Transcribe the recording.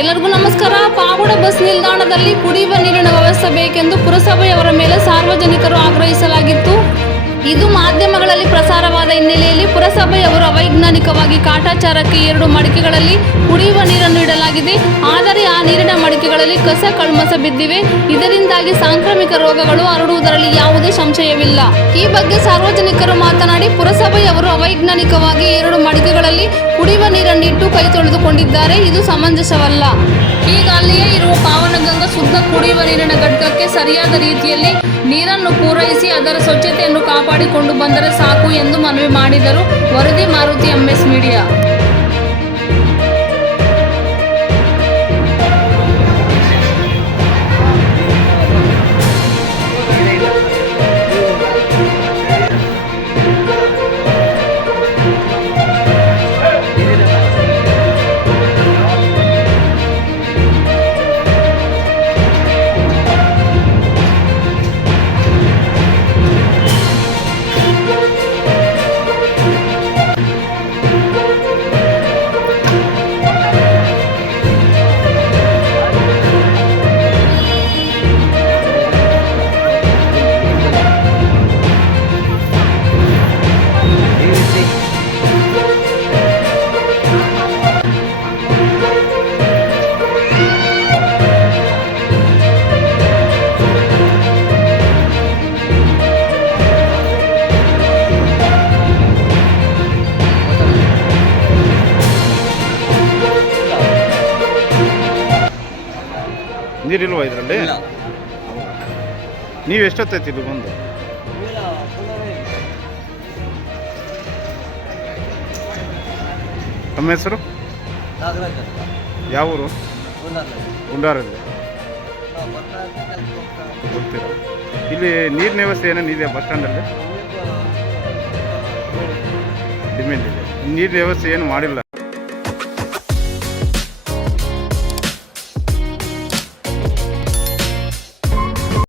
ಎಲ್ಲರಿಗೂ ನಮಸ್ಕಾರ. ಪಾವಗಡ ಬಸ್ ನಿಲ್ದಾಣದಲ್ಲಿ ಕುಡಿಯುವ ನೀರಿನ ವ್ಯವಸ್ಥೆ ಬೇಕೆಂದು ಪುರಸಭೆಯವರ ಮೇಲೆ ಸಾರ್ವಜನಿಕರು ಆಗ್ರಹಿಸಲಾಗಿತ್ತು. ಇದು ಮಾಧ್ಯಮಗಳಲ್ಲಿ ಪ್ರಸಾರವಾದ ಹಿನ್ನೆಲೆಯಲ್ಲಿ ಪುರಸಭೆಯವರು ಅವೈಜ್ಞಾನಿಕವಾಗಿ ಕಾಟಾಚಾರಕ್ಕೆ 2 ಮಡಿಕೆಗಳಲ್ಲಿ ಕುಡಿಯುವ ನೀರನ್ನು ಇಡಲಾಗಿದೆ. ಆದರೆ ಆ ನೀರಿನ ಮಡಿಕೆಗಳಲ್ಲಿ ಕಸ ಕಲ್ಮಸ ಬಿದ್ದಿವೆ. ಇದರಿಂದಾಗಿ ಸಾಂಕ್ರಾಮಿಕ ರೋಗಗಳು ಹರಡುವುದರಲ್ಲಿ ಯಾವುದೇ ಸಂಶಯವಿಲ್ಲ. ಈ ಬಗ್ಗೆ ಸಾರ್ವಜನಿಕರು ಮಾತನಾಡಿ, ಪುರಸಭೆಯವರು ಅವೈಜ್ಞಾನಿಕವಾಗಿ 2 ಮಡಿಕೆಗಳಲ್ಲಿ ಕುಡಿಯುವ ನೀರನ್ನಿಟ್ಟು ಕೈ ತೊಳೆದುಕೊಂಡಿದ್ದಾರೆ. ಇದು ಸಮಂಜಸವಲ್ಲ. ಈಗ ಅಲ್ಲಿಯೇ ಇರುವ ಪಾವನಗಂಗಾ ಶುದ್ಧ ಕುಡಿಯುವ ನೀರಿನ ಘಟಕಕ್ಕೆ ಸರಿಯಾದ ರೀತಿಯಲ್ಲಿ ನೀರನ್ನು ಪೂರೈಸಿ ಅದರ ಸ್ವಚ್ಛತೆಯನ್ನು ಕಾಪಾಡಿಕೊಂಡು ಬಂದರೆ ಸಾಕು ಎಂದು ಮನವಿ ಮಾಡಿದರು. ವರದಿ ಮಾರುತಿ, MS ಮೀಡಿಯಾ. ನೀರಿಲ್ವಾ ಇದರಲ್ಲಿ? ನೀವು ಎಷ್ಟೊತ್ತೈತಿ ಇಲ್ಲಿ ಬಂದು? ತಮ್ಮ ಹೆಸರು? ಯಾವ ಊರು? ಗುಂಡಾರಲ್ಲಿ. ಗೊತ್ತಿಲ್ಲ. ಇಲ್ಲಿ ನೀರಿನ ವ್ಯವಸ್ಥೆ ಏನೇನಿದೆ ಬಸ್ ಸ್ಟ್ಯಾಂಡಲ್ಲಿ? ಡಿಮ್ಯಾಂಡ್ ಇದೆ. ನೀರಿನ ವ್ಯವಸ್ಥೆ ಏನು ಮಾಡಿಲ್ಲ.